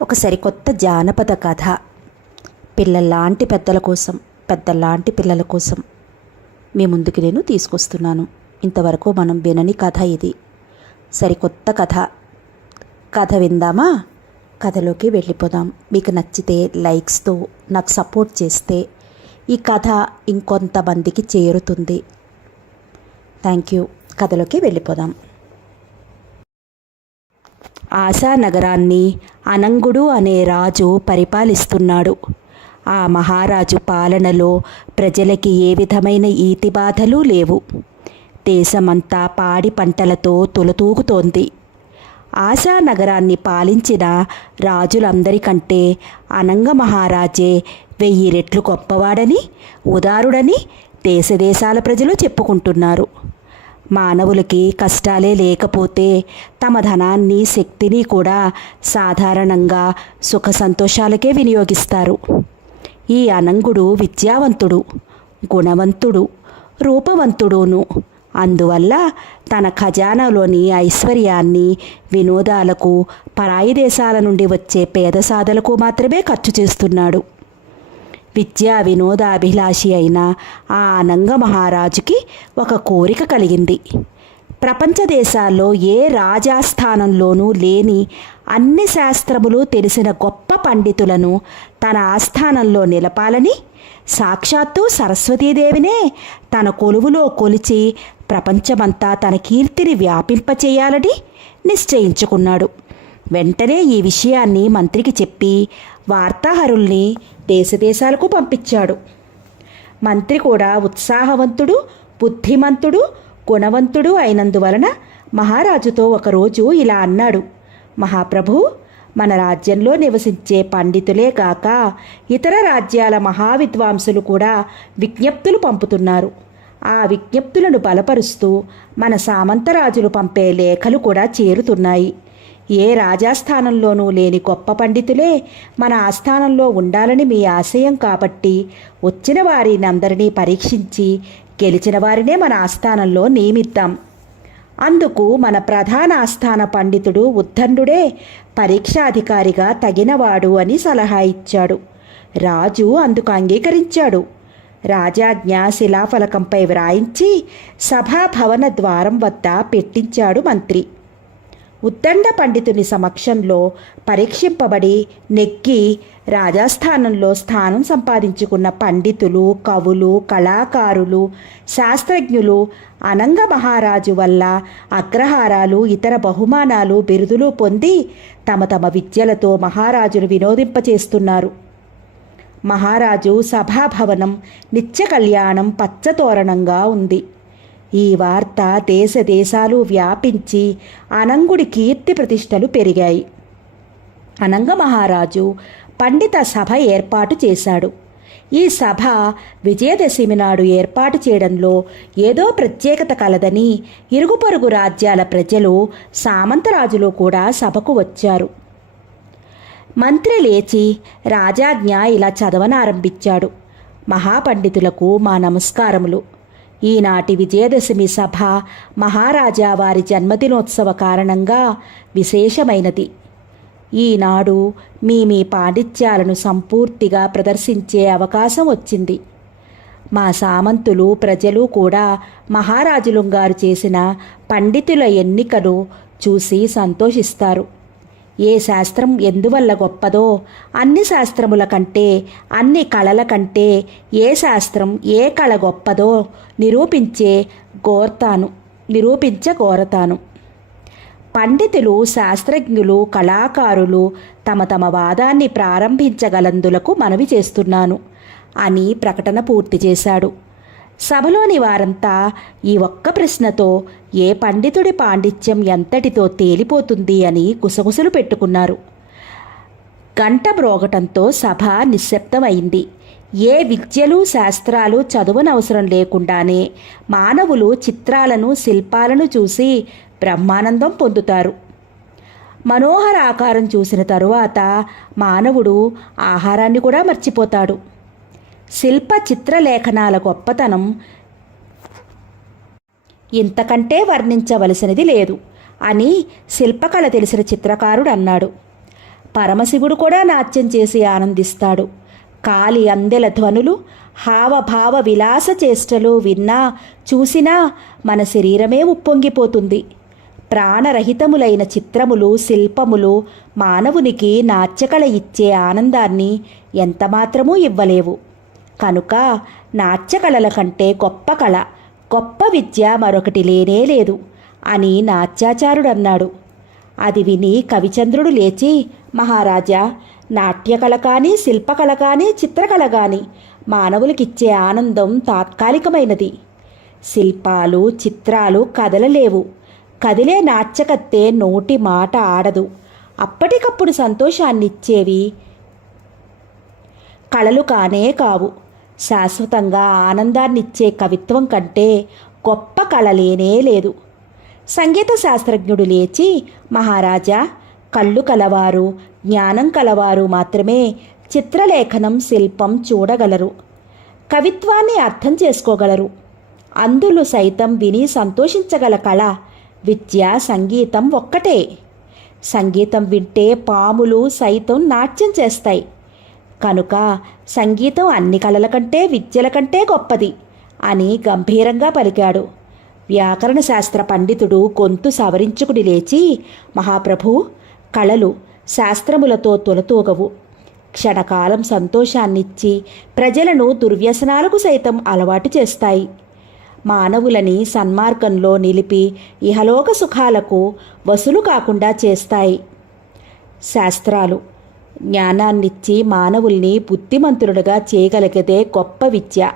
ఒక సరికొత్త జానపద కథ పిల్లల్లాంటి పెద్దల కోసం, పెద్దల్లాంటి పిల్లల కోసం మీ ముందుకు నేను తీసుకొస్తున్నాను. ఇంతవరకు మనం వినని కథ ఇది. సరికొత్త కథ విందామా? కథలోకి వెళ్ళిపోదాం. మీకు నచ్చితే లైక్స్తో నాకు సపోర్ట్ చేస్తే ఈ కథ ఇంకొంతమందికి చేరుతుంది. Thank you. కథలోకి వెళ్ళిపోదాం. ఆశానగరాన్ని అనంగుడు అనే రాజు పరిపాలిస్తున్నాడు. ఆ మహారాజు పాలనలో ప్రజలకి ఏ విధమైన ఈతిబాధలు లేవు. దేశమంతా పాడి పంటలతో తులతూగుతోంది. ఆశానగరాన్ని పాలించిన రాజులందరికంటే అనంగ మహారాజే 1000 రెట్లు గొప్పవాడని, ఉదారుడని దేశదేశాల ప్రజలు చెప్పుకుంటున్నారు. మానవులకి కష్టాలే లేకపోతే తమ ధనాన్ని, శక్తిని కూడా సాధారణంగా సుఖ సంతోషాలకే వినియోగిస్తారు. ఈ అనంగుడు విద్యావంతుడు, గుణవంతుడు, రూపవంతుడును. అందువల్ల తన ఖజానాలోని ఐశ్వర్యాన్ని వినోదాలకు, పరాయి దేశాల నుండి వచ్చే పేద సాధలకు మాత్రమే ఖర్చు చేస్తున్నాడు. విద్యా వినోదాభిలాషి అయిన ఆ అనంగ మహారాజుకి ఒక కోరిక కలిగింది. ప్రపంచ దేశాల్లో ఏ రాజాస్థానంలోనూ లేని అన్ని శాస్త్రములు తెలిసిన గొప్ప పండితులను తన ఆస్థానంలో నిలపాలని, సాక్షాత్తు సరస్వతీదేవినే తన కొలువులో కొలిచి ప్రపంచమంతా తన కీర్తిని వ్యాపింపచేయాలని నిశ్చయించుకున్నాడు. వెంటనే ఈ విషయాన్ని మంత్రికి చెప్పి వార్తాహరుల్ని దేశదేశాలకు పంపించాడు. మంత్రి కూడా ఉత్సాహవంతుడు, బుద్ధిమంతుడు, గుణవంతుడు అయినందువలన మహారాజుతో ఒకరోజు ఇలా అన్నాడు: మహాప్రభు, మన రాజ్యంలో నివసించే పండితులే కాక ఇతర రాజ్యాల మహావిద్వాంసులు కూడా విజ్ఞప్తులు పంపుతున్నారు. ఆ విజ్ఞప్తులను బలపరుస్తూ మన సామంతరాజులు పంపే లేఖలు కూడా చేరుతున్నాయి. ఏ రాజాస్థానంలోనూ లేని గొప్ప పండితులే మన ఆస్థానంలో ఉండాలని మీ ఆశయం కాబట్టి వచ్చిన వారిని అందరినీ పరీక్షించి గెలిచిన వారినే మన ఆస్థానంలో నియమిద్దాం. అందుకు మన ప్రధాన ఆస్థాన పండితుడు ఉద్దండుడే పరీక్షాధికారిగా తగినవాడు అని సలహా ఇచ్చాడు. రాజు అందుకు అంగీకరించాడు. రాజాజ్ఞ శిలాఫలకంపై వ్రాయించి సభాభవన ద్వారం వద్ద పెట్టించాడు మంత్రి. ఉద్దండ పండితుని సమక్షంలో పరీక్షింపబడి నెగ్గి రాజాస్థానంలో స్థానం సంపాదించుకున్న పండితులు, కవులు, కళాకారులు, శాస్త్రజ్ఞులు అనంగ మహారాజు వల్ల అగ్రహారాలు, ఇతర బహుమానాలు, బిరుదులు పొంది తమ తమ విద్యలతో మహారాజును వినోదింపచేస్తున్నారు. మహారాజు సభాభవనం నిత్య కళ్యాణం పచ్చతోరణంగా ఉంది. ఈ వార్త దేశ దేశాలు వ్యాపించి అనంగుడి కీర్తి ప్రతిష్టలు పెరిగాయి. అనంగ మహారాజు పండిత సభ ఏర్పాటు చేశాడు. ఈ సభ విజయదశమి నాడు ఏర్పాటు చేయడంలో ఏదో ప్రత్యేకత కలదని ఇరుగు పొరుగు రాజ్యాల ప్రజలు, సామంతరాజులు కూడా సభకు వచ్చారు. మంత్రి లేచి రాజాజ్ఞ ఇలా చదవనారంభించాడు: మహాపండితులకు మా నమస్కారములు. ఈనాటి విజయదశమి సభ మహారాజా వారి జన్మదినోత్సవ కారణంగా విశేషమైనది. ఈనాడు మీ పాండిత్యాలను సంపూర్తిగా ప్రదర్శించే అవకాశం వచ్చింది. మా సామంతులు, ప్రజలు కూడా మహారాజులుగారు చేసిన పండితుల ఎన్నికను చూసి సంతోషిస్తారు. ఏ శాస్త్రం ఎందువల్ల గొప్పదో, అన్ని శాస్త్రముల కంటే, అన్ని కళల కంటే ఏ శాస్త్రం, ఏ కళ గొప్పదో నిరూపించగోరతాను. పండితులు, శాస్త్రజ్ఞులు, కళాకారులు తమ తమ వాదాన్ని ప్రారంభించగలందులకు మనవి చేస్తున్నాను అని ప్రకటన పూర్తి చేశాడు. సభలోని వారంతా ఈ ఒక్క ప్రశ్నతో ఏ పండితుడి పాండిత్యం ఎంతటితో తేలిపోతుంది అని గుసగుసలు పెట్టుకున్నారు. గంట మ్రోగటంతో సభ నిశ్శబ్దమైంది. ఏ విద్యలు, శాస్త్రాలు చదువునవసరం లేకుండానే మానవులు చిత్రాలను, శిల్పాలను చూసి బ్రహ్మానందం పొందుతారు. మనోహర ఆకారం చూసిన తరువాత మానవుడు ఆహారాన్ని కూడా మర్చిపోతాడు. శిల్ప చిత్రలేఖనాల గొప్పతనం ఇంతకంటే వర్ణించవలసినది లేదు అని శిల్పకళ తెలిసిన చిత్రకారుడు అన్నాడు. పరమశివుడు కూడా నాట్యం చేసి ఆనందిస్తాడు. కాలి అందెల ధ్వనులు, హావభావ విలాస చేష్టలు విన్నా చూసినా మన శరీరమే ఉప్పొంగిపోతుంది. ప్రాణరహితములైన చిత్రములు, శిల్పములు మానవునికి నాట్యకళ ఇచ్చే ఆనందాన్ని ఎంతమాత్రమూ ఇవ్వలేవు. కనుక నాట్యకళల కంటే గొప్ప కళ, గొప్ప విద్య మరొకటి లేనే లేదు అని నాట్యాచారుడన్నాడు. అది విని కవిచంద్రుడు లేచి, మహారాజా, నాట్యకళ కానీ, శిల్పకళ కానీ, చిత్రకళ కానీ మానవులకిచ్చే ఆనందం తాత్కాలికమైనది. శిల్పాలు, చిత్రాలు కదలలేవు. కదిలే నాట్యకత్తే నోటి మాట ఆడదు. అప్పటికప్పుడు సంతోషాన్నిచ్చేవి కళలు కానే కావు. శాశ్వతంగా ఆనందాన్నిచ్చే కవిత్వం కంటే గొప్ప కళ లేనే లేదు. సంగీత శాస్త్రజ్ఞుడు లేచి, మహారాజా, కళ్ళు కలవారు, జ్ఞానం కలవారు మాత్రమే చిత్రలేఖనం, శిల్పం చూడగలరు, కవిత్వాన్ని అర్థం చేసుకోగలరు. అందులు సైతం విని సంతోషించగల కళ, విద్య, సంగీతం ఒక్కటే. సంగీతం వింటే పాములు సైతం నాట్యం చేస్తాయి. కనుక సంగీతం అన్ని కళల కంటే, విద్యల కంటే గొప్పది అని గంభీరంగా పలికాడు. వ్యాకరణ శాస్త్ర పండితుడు గొంతు సవరించుకుని లేచి, మహాప్రభు, కళలు శాస్త్రములతో తొలతూగవు. క్షణకాలం సంతోషాన్నిచ్చి ప్రజలను దుర్వ్యసనాలకు సైతం అలవాటు చేస్తాయి. మానవులని సన్మార్గంలో నిలిపి ఇహలోక సుఖాలకు వసులు కాకుండా చేస్తాయి. శాస్త్రాలు జ్ఞానాన్నిచ్చి మానవుల్ని బుద్ధిమంతులుగా చేయగలిగితే గొప్ప విద్య.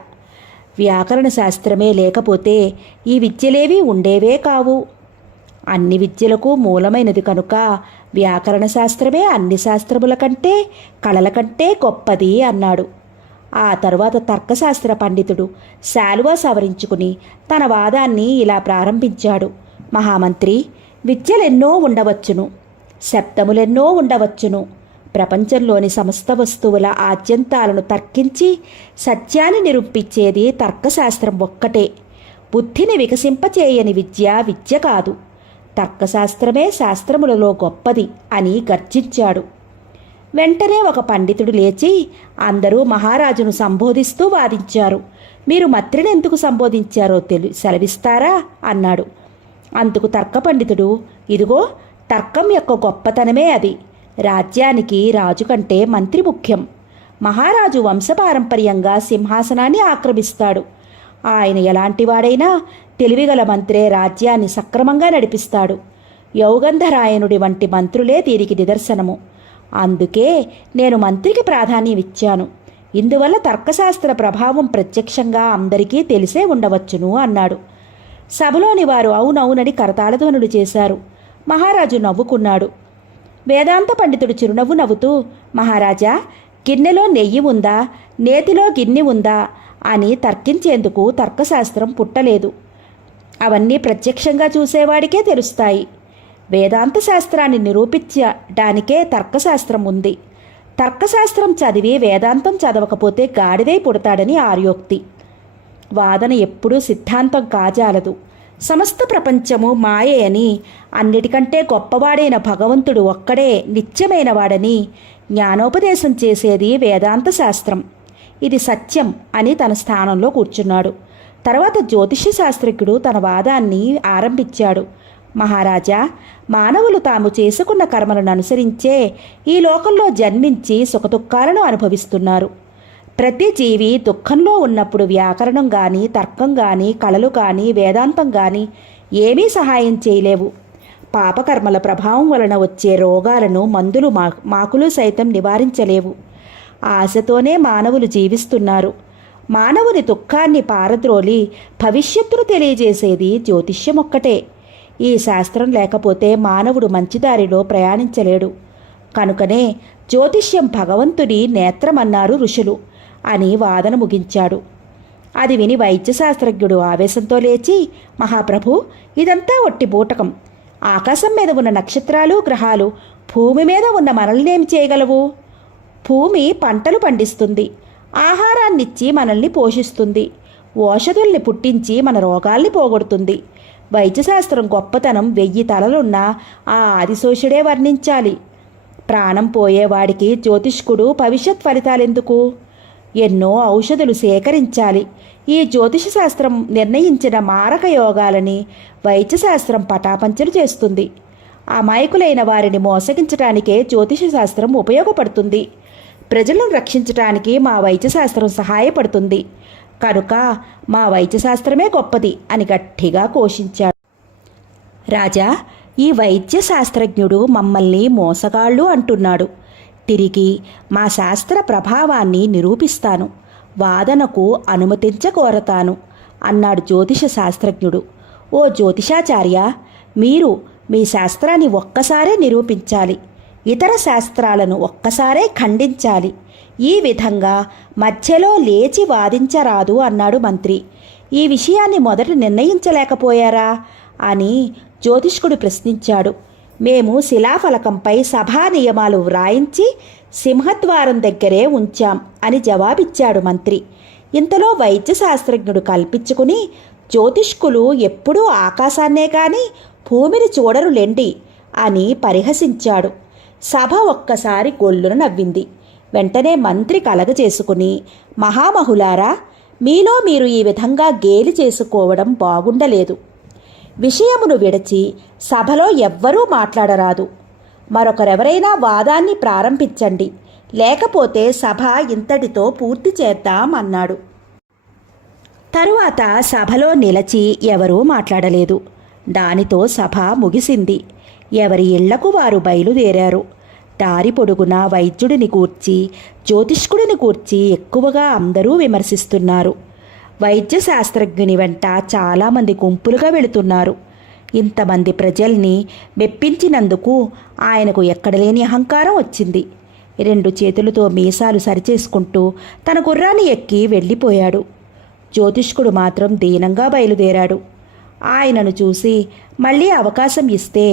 వ్యాకరణ శాస్త్రమే లేకపోతే ఈ విద్యలేవి ఉండేవే కావు. అన్ని విద్యలకు మూలమైనది కనుక వ్యాకరణ శాస్త్రమే అన్ని శాస్త్రముల కంటే, కళల కంటే గొప్పది అన్నాడు. ఆ తరువాత తర్కశాస్త్ర పండితుడు శాలువా సవరించుకుని తన వాదాన్ని ఇలా ప్రారంభించాడు. మహామంత్రి, విద్యలెన్నో ఉండవచ్చును, శబ్దములెన్నో ఉండవచ్చును. ప్రపంచంలోని సమస్త వస్తువుల ఆద్యంతాలను తర్కించి సత్యాన్ని నిరూపించేది తర్కశాస్త్రం ఒక్కటే. బుద్ధిని వికసింపచేయని విద్య విద్య కాదు. తర్కశాస్త్రమే శాస్త్రములలో గొప్పది అని గర్జించాడు. వెంటనే ఒక పండితుడు లేచి అందరూ మహారాజును సంబోధిస్తూ వాదించారు. మీరు మంత్రిని ఎందుకు సంబోధించారో సెలవిస్తారా అన్నాడు. అందుకు తర్క పండితుడు, ఇదిగో, తర్కం యొక్క గొప్పతనమే అది. రాజ్యానికి రాజు కంటే మంత్రి ముఖ్యం. మహారాజు వంశపారంపర్యంగా సింహాసనాన్ని ఆక్రమిస్తాడు. ఆయన ఎలాంటివాడైనా తెలివిగల మంత్రే రాజ్యాన్ని సక్రమంగా నడిపిస్తాడు. యౌగంధరాయనుడి వంటి మంత్రులే దీనికి నిదర్శనము. అందుకే నేను మంత్రికి ప్రాధాన్యం ఇచ్చాను. ఇందువల్ల తర్కశాస్త్ర ప్రభావం ప్రత్యక్షంగా అందరికీ తెలిసే ఉండవచ్చును అన్నాడు. సభలోని వారు అవునవునని కరతాళధ్వనులు చేశారు. మహారాజు నవ్వుకున్నాడు. వేదాంత పండితుడు చిరునవ్వు నవ్వుతూ, మహారాజా, గిన్నెలో నెయ్యి ఉందా, నేతిలో గిన్నె ఉందా అని తర్కించేందుకు తర్కశాస్త్రం పుట్టలేదు. అవన్నీ ప్రత్యక్షంగా చూసేవాడికే తెలుస్తాయి. వేదాంత శాస్త్రాన్ని నిరూపించడానికే తర్కశాస్త్రం ఉంది. తర్కశాస్త్రం చదివి వేదాంతం చదవకపోతే గాడిదై పుడతాడని ఆర్యోక్తి. వాదన ఎప్పుడూ సిద్ధాంతం కాజాలదు. సమస్త ప్రపంచము మాయే అని, అన్నిటికంటే గొప్పవాడైన భగవంతుడు ఒక్కడే నిత్యమైనవాడని జ్ఞానోపదేశం చేసేది వేదాంత శాస్త్రం. ఇది సత్యం అని తన స్థానంలో కూర్చున్నాడు. తర్వాత జ్యోతిష్య శాస్త్రజ్ఞుడు తన వాదాన్ని ఆరంభించాడు. మహారాజా, మానవులు తాము చేసుకున్న కర్మలను అనుసరించే ఈ లోకంలో జన్మించి సుఖదుఖాలను అనుభవిస్తున్నారు. ప్రతి జీవి దుఃఖంలో ఉన్నప్పుడు వ్యాకరణం కానీ, తర్కం కానీ, కళలు కానీ, వేదాంతం కానీ ఏమీ సహాయం చేయలేవు. పాపకర్మల ప్రభావం వలన వచ్చే రోగాలను మందులు మాకులు సైతం నివారించలేవు. ఆశతోనే మానవులు జీవిస్తున్నారు. మానవుని దుఃఖాన్ని పారద్రోలి భవిష్యత్తును తెలియజేసేది జ్యోతిష్యం ఒక్కటే. ఈ శాస్త్రం లేకపోతే మానవుడు మంచిదారిలో ప్రయాణించలేడు. కనుకనే జ్యోతిష్యం భగవంతుని నేత్రమన్నారు ఋషులు అని వాదన ముగించాడు. అది విని వైద్యశాస్త్రజ్ఞుడు ఆవేశంతో లేచి, మహాప్రభు, ఇదంతా ఒట్టి బూటకం. ఆకాశం మీద ఉన్న నక్షత్రాలు, గ్రహాలు భూమి మీద ఉన్న మనల్నేమి చేయగలవు? భూమి పంటలు పండిస్తుంది, ఆహారాన్నిచ్చి మనల్ని పోషిస్తుంది, ఓషధుల్ని పుట్టించి మన రోగాల్ని పోగొడుతుంది. వైద్యశాస్త్రం గొప్పతనం 1000 తలలున్న ఆ ఆదిశోషుడే వర్ణించాలి. ప్రాణం పోయేవాడికి జ్యోతిష్కుడు భవిష్యత్ ఫలితాలెందుకు? ఎన్నో ఔషధులు సేకరించాలి. ఈ జ్యోతిష శాస్త్రం నిర్ణయించిన మారక యోగాలని వైద్యశాస్త్రం పటాపంచలు చేస్తుంది. అమాయకులైన వారిని మోసగించటానికే జ్యోతిష శాస్త్రం ఉపయోగపడుతుంది. ప్రజలను రక్షించటానికి మా వైద్యశాస్త్రం సహాయపడుతుంది. కనుక మా వైద్యశాస్త్రమే గొప్పది అని గట్టిగా ఘోషించాడు. రాజా, ఈ వైద్య శాస్త్రజ్ఞుడు మమ్మల్ని మోసగాళ్ళు అంటున్నాడు. తిరిగి మా శాస్త్ర ప్రభావాన్ని నిరూపిస్తాను, వాదనకు అనుమతించకోరతాను అన్నాడు జ్యోతిష శాస్త్రజ్ఞుడు. ఓ జ్యోతిషాచార్య, మీరు మీ శాస్త్రాన్ని ఒక్కసారే నిరూపించాలి, ఇతర శాస్త్రాలను ఒక్కసారే ఖండించాలి. ఈ విధంగా మధ్యలో లేచి వాదించరాదు అన్నాడు మంత్రి. ఈ విషయాన్ని మొదట నిర్ణయించలేకపోయారా అని జ్యోతిష్కుడు ప్రశ్నించాడు. మేము శిలాఫలకంపై సభా నియమాలు వ్రాయించి సింహద్వారం దగ్గరే ఉంచాం అని జవాబిచ్చాడు మంత్రి. ఇంతలో వైద్య శాస్త్రజ్ఞుడు కల్పించుకుని, జ్యోతిష్కులు ఎప్పుడూ ఆకాశాన్నే కాని భూమిని చూడరులెండి అని పరిహసించాడు. సభ ఒక్కసారి గొల్లున నవ్వింది. వెంటనే మంత్రి కలగజేసుకుని, మహామహులారా, మీలో మీరు ఈ విధంగా గేలి చేసుకోవడం బాగుండలేదు. విషయమును విడచి సభలో ఎవ్వరూ మాట్లాడరాదు. మరొకరెవరైనా వాదాన్ని ప్రారంభించండి, లేకపోతే సభ ఇంతటితో పూర్తి చేద్దాం అన్నాడు. తరువాత సభలో నిలచి ఎవరూ మాట్లాడలేదు. దానితో సభ ముగిసింది. ఎవరి ఇళ్లకు వారు బయలుదేరారు. దారి పొడుగునా వైద్యుడిని గూర్చి, జ్యోతిష్కుడిని గూర్చి ఎక్కువగా అందరూ విమర్శిస్తున్నారు. వైద్య శాస్త్రజ్ఞుని వెంట చాలామంది గుంపులుగా వెళుతున్నారు. ఇంతమంది ప్రజల్ని మెప్పించినందుకు ఆయనకు ఎక్కడలేని అహంకారం వచ్చింది. 2 చేతులతో మీసాలు సరిచేసుకుంటూ తన గుర్రాన్ని ఎక్కి వెళ్ళిపోయాడు. జ్యోతిష్కుడు మాత్రం దీనంగా బయలుదేరాడు. ఆయనను చూసి మళ్ళీ అవకాశం ఇస్తే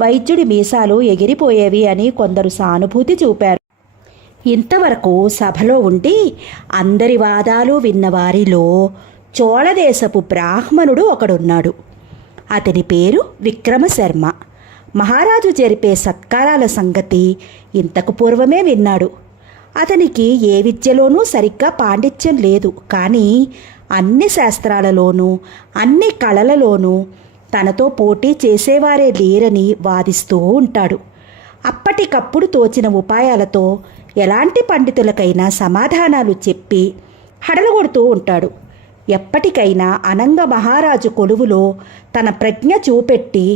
వైద్యుడి మీసాలు ఎగిరిపోయేవి అని కొందరు సానుభూతి చూపారు. ఇంతవరకు సభలో ఉండి అందరి వాదాలు విన్నవారిలో చోళదేశపు బ్రాహ్మణుడు ఒకడున్నాడు. అతని పేరు విక్రమశర్మ. మహారాజు జరిపే సత్కారాల సంగతి ఇంతకు పూర్వమే విన్నాడు. అతనికి ఏ విద్యలోనూ సరిగ్గా పాండిత్యం లేదు, కానీ అన్ని శాస్త్రాలలోనూ అన్ని కళలలోనూ తనతో పోటీ చేసేవారే లేరని వాదిస్తూ ఉంటాడు. అప్పటికప్పుడు తోచిన ఉపాయాలతో ఎలాంటి పండితులకైనా సమాధానాలు చెప్పి హడలుగొడుతూ ఉంటాడు. ఎప్పటికైనా అనంగ మహారాజు కొలువులో తన ప్రజ్ఞ చూపెట్టి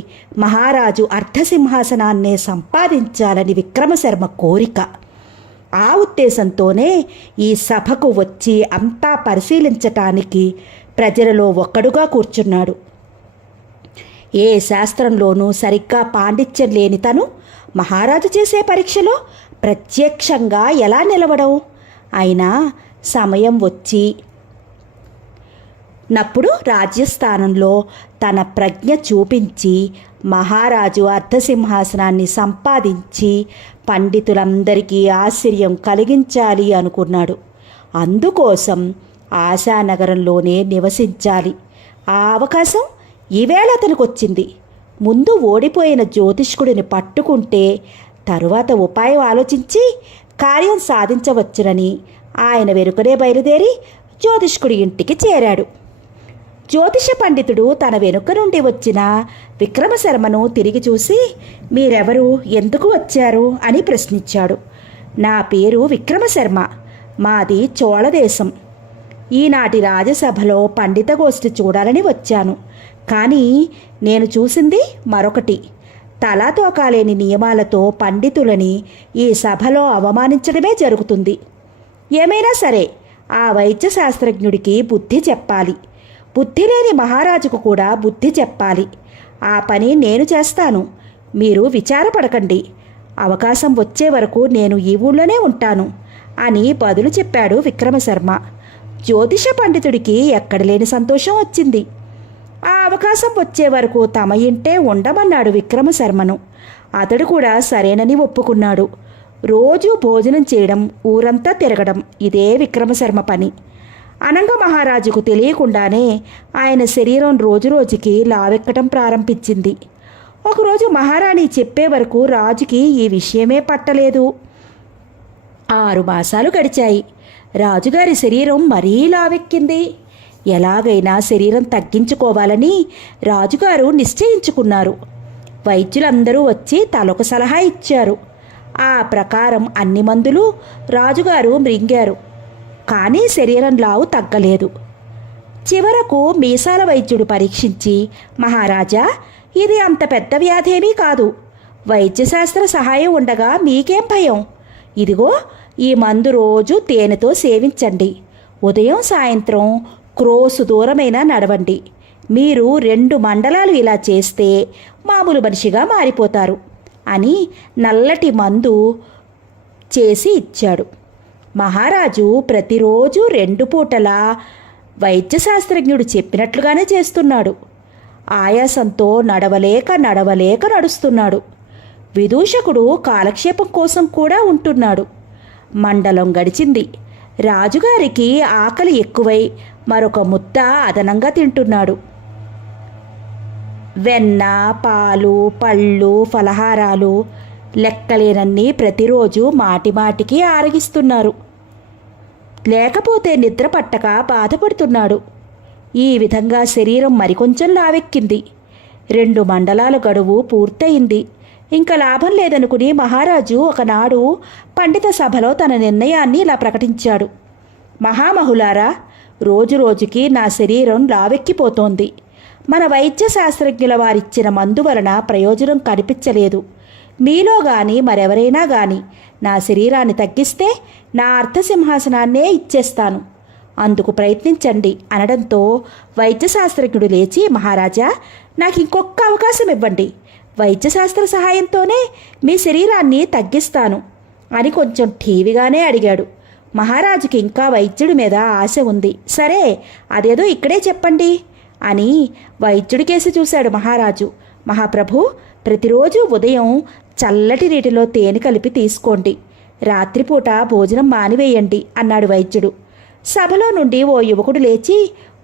మహారాజు అర్ధసింహాసనాన్నే సంపాదించాలని విక్రమశర్మ కోరిక. ఆ ఉద్దేశంతోనే ఈ సభకు వచ్చి అంతా పరిశీలించటానికి ప్రజలలో ఒక్కడుగా కూర్చున్నాడు. ఏ శాస్త్రంలోనూ సరిగ్గా పాండిత్యం లేని తను మహారాజు చేసే పరీక్షలో ప్రత్యక్షంగా ఎలా నిలవడం? అయినా సమయం వచ్చి నప్పుడు రాజ్యస్థానంలో తన ప్రజ్ఞ చూపించి మహారాజు అర్ధసింహాసనాన్ని సంపాదించి పండితులందరికీ ఆశ్చర్యం కలిగించాలి అనుకున్నాడు. అందుకోసం ఆశానగరంలోనే నివసించాలి. ఆ అవకాశం ఈవేళ అతనికి వచ్చింది. ముందు ఓడిపోయిన జ్యోతిష్కుడిని పట్టుకుంటే తరువాత ఉపాయం ఆలోచించి కార్యం సాధించవచ్చునని ఆయన వెనుకనే బయలుదేరి జ్యోతిష్కుడి ఇంటికి చేరాడు. జ్యోతిష పండితుడు తన వెనుక నుండి వచ్చిన విక్రమశర్మను తిరిగి చూసి, మీరెవరు, ఎందుకు వచ్చారు అని ప్రశ్నించాడు. నా పేరు విక్రమశర్మ, మాది చోళదేశం. ఈనాటి రాజసభలో పండితగోష్ఠి చూడాలని వచ్చాను. కానీ నేను చూసింది మరొకటి. తలాతోకాలేని నియమాలతో పండితులని ఈ సభలో అవమానించడమే జరుగుతుంది. ఏమైనా సరే ఆ వైద్య శాస్త్రజ్ఞుడికి బుద్ధి చెప్పాలి. బుద్ధి లేని మహారాజుకు కూడా బుద్ధి చెప్పాలి. ఆ పని నేను చేస్తాను, మీరు విచారపడకండి. అవకాశం వచ్చే వరకు నేను ఈ ఊళ్ళోనే ఉంటాను అని బదులు చెప్పాడు విక్రమశర్మ. జ్యోతిష పండితుడికి ఎక్కడలేని సంతోషం వచ్చింది. ఆ అవకాశం వచ్చే వరకు తమ ఇంటే ఉండమన్నాడు విక్రమశర్మను. అతడు కూడా సరేనని ఒప్పుకున్నాడు. రోజూ భోజనం చేయడం, ఊరంతా తిరగడం ఇదే విక్రమశర్మ పని. అనంగ మహారాజుకు తెలియకుండానే ఆయన శరీరం రోజురోజుకి లావెక్కడం ప్రారంభించింది. ఒకరోజు మహారాణి చెప్పే వరకు రాజుకి ఈ విషయమే పట్టలేదు. 6 మాసాలు గడిచాయి. రాజుగారి శరీరం మరీ లావెక్కింది. ఎలాగైనా శరీరం తగ్గించుకోవాలని రాజుగారు నిశ్చయించుకున్నారు. వైద్యులందరూ వచ్చి తలొక సలహా ఇచ్చారు. ఆ ప్రకారం అన్ని మందులు రాజుగారు మృంగారు. కానీ శరీరం లావు తగ్గలేదు. చివరకు మీసాల వైద్యుడు పరీక్షించి, మహారాజా, ఇది అంత పెద్ద వ్యాధేమీ కాదు. వైద్యశాస్త్ర సహాయం ఉండగా మీకేం భయం? ఇదిగో ఈ మందు రోజు తేనెతో సేవించండి. ఉదయం సాయంత్రం క్రోసు దూరమైనా నడవండి. మీరు 2 మండలాలు ఇలా చేస్తే మామూలు మనిషిగా మారిపోతారు అని నల్లటి మందు చేసి ఇచ్చాడు. మహారాజు ప్రతిరోజు 2 పూటలా వైద్యశాస్త్రజ్ఞుడు చెప్పినట్లుగానే చేస్తున్నాడు. ఆయాసంతో నడవలేక నడుస్తున్నాడు. విదూషకుడు కాలక్షేపం కోసం కూడా ఉంటున్నాడు. మండలం గడిచింది. రాజుగారికి ఆకలి ఎక్కువై మరొక ముద్ద అదనంగా తింటున్నాడు. వెన్న, పాలు, పళ్ళు, ఫలహారాలు లెక్కలేనన్నీ ప్రతిరోజు మాటిమాటికి ఆరగిస్తున్నారు. లేకపోతే నిద్ర పట్టక బాధపడుతున్నాడు. ఈ విధంగా శరీరం మరికొంచెం లావెక్కింది. 2 మండలాల గడువు పూర్తయింది. ఇంకా లాభం లేదనుకుని మహారాజు ఒకనాడు పండిత సభలో తన నిర్ణయాన్ని ఇలా ప్రకటించాడు. మహామహులారా, రోజురోజుకి నా శరీరం లావెక్కిపోతోంది. మన వైద్య శాస్త్రజ్ఞుల వారిచ్చిన మందు వలన ప్రయోజనం కనిపించలేదు. మీలో గాని మరెవరైనా గాని నా శరీరాన్ని తగ్గిస్తే నా అర్థసింహాసనాన్నే ఇచ్చేస్తాను. అందుకు ప్రయత్నించండి అనడంతో వైద్యశాస్త్రజ్ఞుడు లేచి, మహారాజా, నాకు ఇంకొక అవకాశం ఇవ్వండి. వైద్యశాస్త్ర సహాయంతోనే మీ శరీరాన్ని తగ్గిస్తాను అని కొంచెం ఠీవిగానే అడిగాడు. మహారాజుకి ఇంకా వైద్యుడి మీద ఆశ ఉంది. సరే, అదేదో ఇక్కడే చెప్పండి అని వైద్యుడి కేసి చూశాడు మహారాజు. మహాప్రభు, ప్రతిరోజు ఉదయం చల్లటి నీటిలో తేనె కలిపి తీసుకోండి. రాత్రిపూట భోజనం మానివేయండి అన్నాడు వైద్యుడు. సభలో నుండి ఓ యువకుడు లేచి,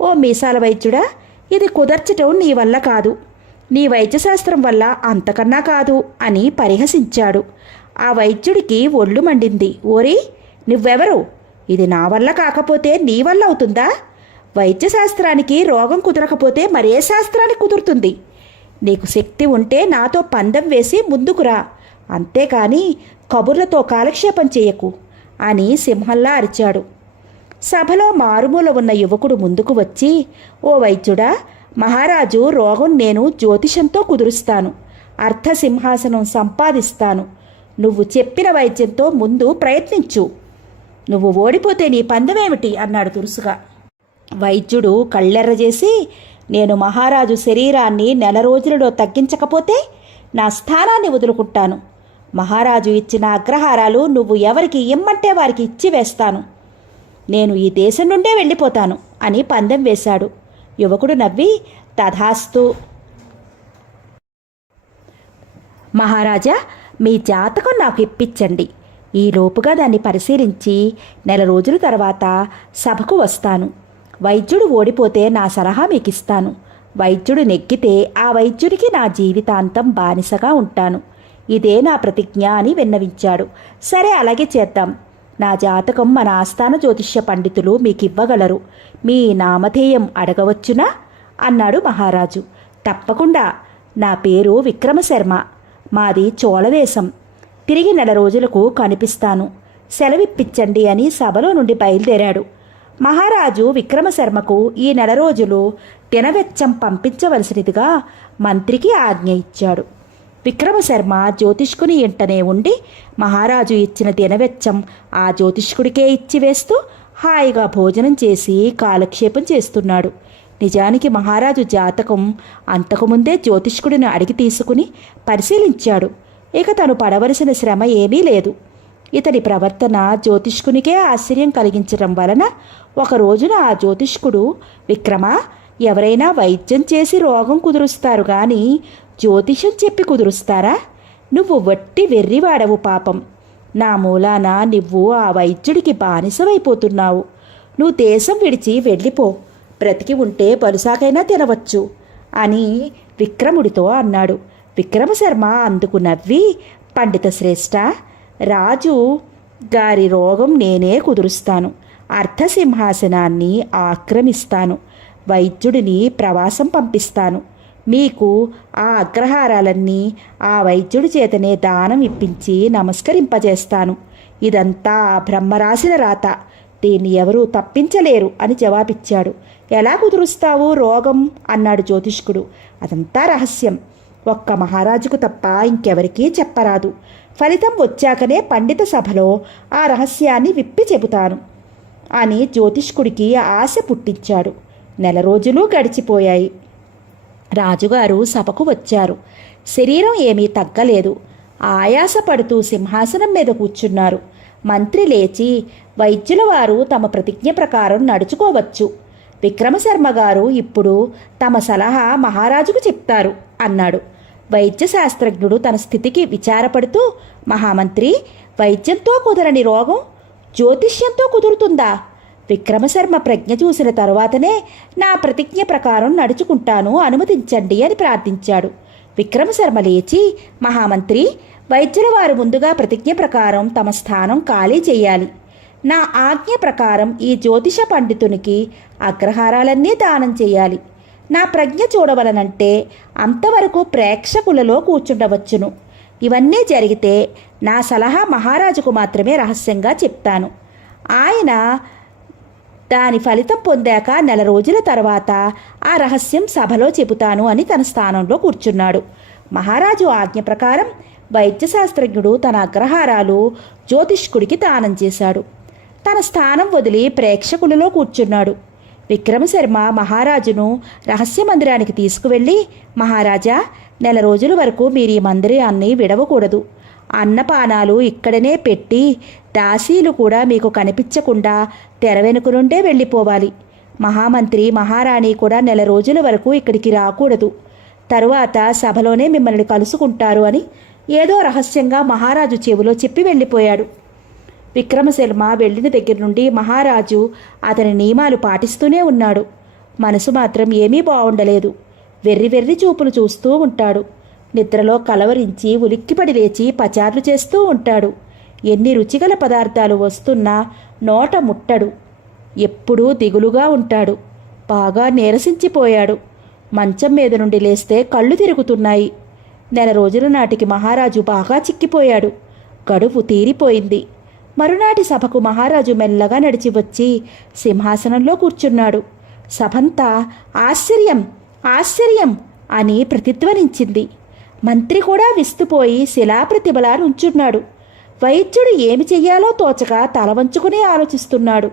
ఓ మీసాల వైద్యుడా, ఇది కుదర్చటం నీ వల్ల కాదు. నీ వైద్యశాస్త్రం వల్ల అంతకన్నా కాదు అని పరిహసించాడు. ఆ వైద్యుడికి ఒళ్ళు మండింది. ఓరి, నువ్వెవరు? ఇది నా వల్ల కాకపోతే నీ వల్ల అవుతుందా? వైద్యశాస్త్రానికి రోగం కుదరకపోతే మరే శాస్త్రానికి కుదురుతుంది? నీకు శక్తి ఉంటే నాతో పందెం వేసి ముందుకురా, అంతేకాని కబుర్లతో కాలక్షేపం చేయకు అని సింహంలా అరిచాడు. సభలో మారుమూల ఉన్న యువకుడు ముందుకు వచ్చి, ఓ వైద్యుడా, మహారాజు రోగం నేను జ్యోతిషంతో కుదురుస్తాను. అర్థసింహాసనం సంపాదిస్తాను. నువ్వు చెప్పిన వైద్యంతో ముందు ప్రయత్నించు. నువ్వు ఓడిపోతే నీ పందెమేమిటి అన్నాడు దురుసుగా. వైద్యుడు కళ్ళెర్రజేసి, నేను మహారాజు శరీరాన్ని 1 రోజులలో తగ్గించకపోతే నా స్థానాన్ని వదులుకుంటాను. మహారాజు ఇచ్చిన అగ్రహారాలు నువ్వు ఎవరికి ఇమ్మంటే వారికి ఇచ్చి వేస్తాను. నేను ఈ దేశం నుండే వెళ్ళిపోతాను అని పందెం వేశాడు. యువకుడు నవ్వి, తథాస్తు. మహారాజా, మీ జాతకం నాకు ఇప్పించండి. ఈలోపుగా దాన్ని పరిశీలించి 1 రోజుల తర్వాత సభకు వస్తాను. వైద్యుడు ఓడిపోతే నా సలహా మీకు ఇస్తాను. వైద్యుడు నెగ్గితే ఆ వైద్యుడికి నా జీవితాంతం బానిసగా ఉంటాను. ఇదే నా ప్రతిజ్ఞ అని విన్నవించాడు. సరే, అలాగే చేద్దాం. నా జాతకం మన ఆస్థాన జ్యోతిష్య పండితులు మీకు ఇవ్వగలరు. మీ నామధేయం అడగవచ్చునా అన్నాడు మహారాజు. తప్పకుండా. నా పేరు విక్రమశర్మ. మాది చోళదేశం. తిరిగి 1 రోజులకు కనిపిస్తాను. సెలవిప్పించండి అని సభలో నుండి బయలుదేరాడు. మహారాజు విక్రమశర్మకు ఈ 1 రోజులు తినవెచ్చం పంపించవలసినదిగా మంత్రికి ఆజ్ఞ ఇచ్చాడు. విక్రమశర్మ జ్యోతిష్కుని ఇంటనే ఉండి మహారాజు ఇచ్చిన దినవెచ్చం ఆ జ్యోతిష్కుడికే ఇచ్చివేస్తూ హాయిగా భోజనం చేసి కాలక్షేపం చేస్తున్నాడు. నిజానికి మహారాజు జాతకం అంతకుముందే జ్యోతిష్కుడిని అడిగి తీసుకుని పరిశీలించాడు. ఇక తను పడవలసిన శ్రమ ఏమీ లేదు. ఇతని ప్రవర్తన జ్యోతిష్కునికే ఆశ్చర్యం కలిగించడం వలన ఒక రోజున ఆ జ్యోతిష్కుడు, విక్రమా, ఎవరైనా వైద్యం చేసి రోగం కుదురుస్తారు కానీ జ్యోతిషం చెప్పి కుదురుస్తారా? నువ్వు వట్టి వెర్రివాడవు పాపం. నా మూలాన నువ్వు ఆ వైద్యుడికి బానిసవైపోతున్నావు. నువ్వు దేశం విడిచి వెళ్ళిపో. బ్రతికి ఉంటే బలుసాకైనా తినవచ్చు అని విక్రముడితో అన్నాడు. విక్రమశర్మ అందుకు నవ్వి, పండిత శ్రేష్ఠ, రాజు గారి రోగం నేనే కుదురుస్తాను, అర్ధసింహాసనాన్ని ఆక్రమిస్తాను, వైద్యుడిని ప్రవాసం పంపిస్తాను, మీకు ఆ అగ్రహారాలన్నీ ఆ వైద్యుడి చేతనే దానం ఇప్పించి నమస్కరింపజేస్తాను. ఇదంతా బ్రహ్మరాసిన రాత, దీన్ని ఎవరూ తప్పించలేరు అని జవాబిచ్చాడు. ఎలా కుదురుస్తావు రోగం అన్నాడు జ్యోతిష్కుడు. అదంతా రహస్యం, ఒక్క మహారాజుకు తప్ప ఇంకెవరికీ చెప్పరాదు. ఫలితం వచ్చాకనే పండిత సభలో ఆ రహస్యాన్ని విప్పి చెబుతాను అని జ్యోతిష్కుడికి ఆశ పుట్టించాడు. 4 రోజులు గడిచిపోయాయి. రాజుగారు సభకు వచ్చారు. శరీరం ఏమీ తగ్గలేదు. ఆయాసపడుతూ సింహాసనం మీద కూర్చున్నారు. మంత్రి లేచి, వైద్యుల వారు తమ ప్రతిజ్ఞ ప్రకారం నడుచుకోవచ్చు. విక్రమశర్మ గారు ఇప్పుడు తమ సలహా మహారాజుకు చెప్తారు అన్నాడు. వైద్య శాస్త్రజ్ఞుడు తన స్థితికి విచారపడుతూ, మహామంత్రి, వైద్యంతో కుదరని రోగం జ్యోతిష్యంతో కుదురుతుందా? విక్రమశర్మ ప్రజ్ఞ చూసిన తరువాతనే నా ప్రతిజ్ఞ ప్రకారం నడుచుకుంటాను, అనుమతించండి అని ప్రార్థించాడు. విక్రమశర్మ లేచి, మహామంత్రి, వైద్యుల వారు ముందుగా ప్రతిజ్ఞ ప్రకారం తమ స్థానం ఖాళీ చేయాలి. నా ఆజ్ఞ ప్రకారం ఈ జ్యోతిష పండితునికి అగ్రహారాలన్నీ దానం చేయాలి. నా ప్రజ్ఞ చూడవలనంటే అంతవరకు ప్రేక్షకులలో కూర్చుండవచ్చును. ఇవన్నీ జరిగితే నా సలహా మహారాజుకు మాత్రమే రహస్యంగా చెప్తాను. ఆయన దాని ఫలితం పొందాక 4 రోజుల తర్వాత ఆ రహస్యం సభలో చెబుతాను అని తన స్థానంలో కూర్చున్నాడు. మహారాజు ఆజ్ఞ ప్రకారం వైద్యశాస్త్రజ్ఞుడు తన అగ్రహారాలు జ్యోతిష్కుడికి దానం చేశాడు. తన స్థానం వదిలి ప్రేక్షకులలో కూర్చున్నాడు. విక్రమశర్మ మహారాజును రహస్య మందిరానికి తీసుకువెళ్ళి, మహారాజా, 4 రోజుల వరకు మీరు ఈ మందిరాన్ని విడవకూడదు. అన్నపానాలు ఇక్కడనే పెట్టి దాసీలు కూడా మీకు కనిపించకుండా తెర వెనుక నుండే వెళ్ళిపోవాలి. మహామంత్రి మహారాణి కూడా 4 రోజుల వరకు ఇక్కడికి రాకూడదు. తరువాత సభలోనే మిమ్మల్ని కలుసుకుంటారు అని ఏదో రహస్యంగా మహారాజు చెవిలో చెప్పి వెళ్ళిపోయాడు. విక్రమశర్మ వెళ్ళిన దగ్గర నుండి మహారాజు అతని నియమాలు పాటిస్తూనే ఉన్నాడు. మనసు మాత్రం ఏమీ బాగుండలేదు. వెర్రి చూపులు చూస్తూ ఉంటాడు. నిద్రలో కలవరించి ఉలిక్కిపడి లేచి పచార్లు చేస్తూ ఉంటాడు. ఎన్ని రుచిగల పదార్థాలు వస్తున్నా నోట ముట్టడు. ఎప్పుడూ దిగులుగా ఉంటాడు. బాగా నీరసించిపోయాడు. మంచం మీద నుండి లేస్తే కళ్ళు తిరుగుతున్నాయి. 4 రోజుల నాటికి మహారాజు బాగా చిక్కిపోయాడు. గడువు తీరిపోయింది. మరునాటి సభకు మహారాజు మెల్లగా నడిచి వచ్చి సింహాసనంలో కూర్చున్నాడు. సభంతా ఆశ్చర్యం, ఆశ్చర్యం అని ప్రతిధ్వనించింది. మంత్రి కూడా విస్తుపోయి శిలాప్రతిభలా నుంచున్నాడు. వైద్యుడు ఏమి చెయ్యాలో తోచక తల వంచుకుని ఆలోచిస్తున్నాడు.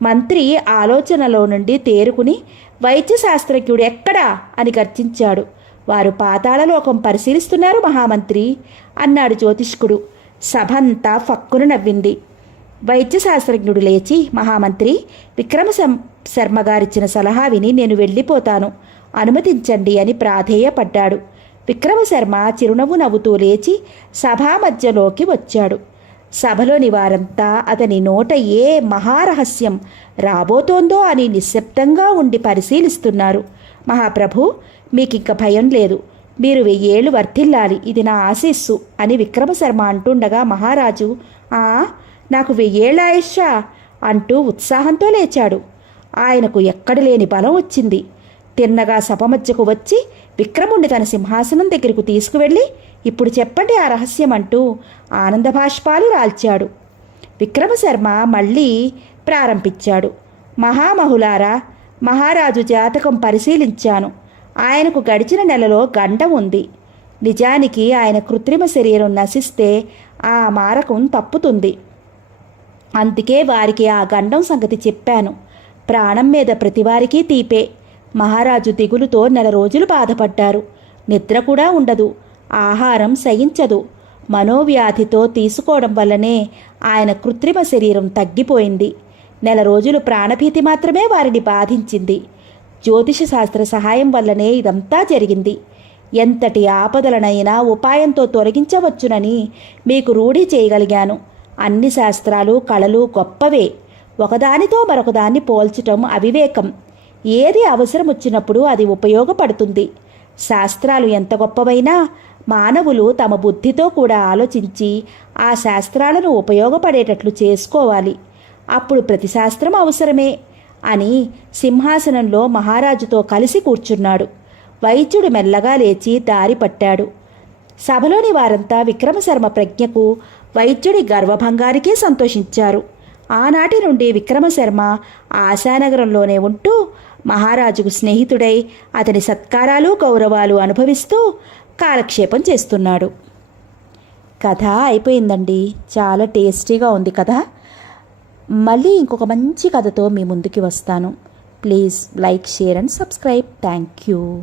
మంత్రి ఆలోచనలో నుండి తేరుకుని, వైద్య శాస్త్రజ్ఞుడు ఎక్కడా అని గర్జించాడు. వారు పాతాళలోకం పరిశీలిస్తున్నారు మహామంత్రి అన్నాడు జ్యోతిష్కుడు. సభంతా ఫక్కున నవ్వింది. వైద్య శాస్త్రజ్ఞుడు లేచి, మహామంత్రి, విక్రమశర్మ గారిచ్చిన సలహా విని నేను వెళ్ళిపోతాను, అనుమతించండి అని ప్రాధేయపడ్డాడు. విక్రమశర్మ చిరునవ్వు నవ్వుతూ లేచి సభా మధ్యలోకి వచ్చాడు. సభలోని వారంతా అతని నోట ఏ మహారహస్యం రాబోతోందో అని నిశ్శబ్దంగా ఉండి పరిశీలిస్తున్నారు. మహాప్రభు, మీకింక భయం లేదు, మీరు 1000 ఏళ్లు వర్ధిల్లాలి, ఇది నా ఆశీస్సు అని విక్రమశర్మ అంటుండగా మహారాజు, నాకు 1000 ఏళ్ల ఆయుష్షా అంటూ ఉత్సాహంతో లేచాడు. ఆయనకు ఎక్కడలేని బలం వచ్చింది. తిన్నగా సభ మధ్యకు వచ్చి విక్రముణ్ణి తన సింహాసనం దగ్గరకు తీసుకువెళ్ళి, ఇప్పుడు చెప్పండి ఆ రహస్యం అంటూ ఆనంద భాష్పాలు రాల్చాడు. విక్రమశర్మ మళ్ళీ ప్రారంభించాడు. మహామహులారా, మహారాజు జాతకం పరిశీలించాను. ఆయనకు గడిచిన నెలలో గండం ఉంది. నిజానికి ఆయన కృత్రిమ శరీరం నశిస్తే ఆ మారకం తప్పుతుంది. అందుకే వారికి ఆ గండం సంగతి చెప్పాను. ప్రాణం మీద ప్రతివారికి తీపే. మహారాజు దిగులుతో 4 రోజులు బాధపడ్డారు. నిద్ర కూడా ఉండదు, ఆహారం సహించదు. మనోవ్యాధితో తీసుకోవడం వల్లనే ఆయన కృత్రిమ శరీరం తగ్గిపోయింది. 4 రోజులు ప్రాణభీతి మాత్రమే వారిని బాధించింది. జ్యోతిష శాస్త్ర సహాయం వల్లనే ఇదంతా జరిగింది. ఎంతటి ఆపదలనైనా ఉపాయంతో తొలగించవచ్చునని మీకు రూఢి చేయగలిగాను. అన్ని శాస్త్రాలు కళలు గొప్పవే. ఒకదానితో మరొకదాన్ని పోల్చటం అవివేకం. ఏది అవసరం వచ్చినప్పుడు అది ఉపయోగపడుతుంది. శాస్త్రాలు ఎంత గొప్పవైనా మానవులు తమ బుద్ధితో కూడా ఆలోచించి ఆ శాస్త్రాలను ఉపయోగపడేటట్లు చేసుకోవాలి. అప్పుడు ప్రతి శాస్త్రం అవసరమే అని సింహాసనంలో మహారాజుతో కలిసి కూర్చున్నాడు. వైద్యుడు మెల్లగా లేచి దారి పట్టాడు. సభలోని వారంతా విక్రమశర్మ ప్రజ్ఞకు, వైద్యుడి గర్వభంగానికే సంతోషించారు. ఆనాటి నుండి విక్రమశర్మ ఆశానగరంలోనే ఉంటూ మహారాజుకు స్నేహితుడై అతని సత్కారాలు గౌరవాలు అనుభవిస్తూ కాలక్షేపం చేస్తున్నాడు. కథ అయిపోయిందండి. చాలా టేస్టీగా ఉంది కదా. మళ్ళీ ఇంకొక మంచి కథతో మీ ముందుకి వస్తాను. Please like, share and subscribe. Thank you.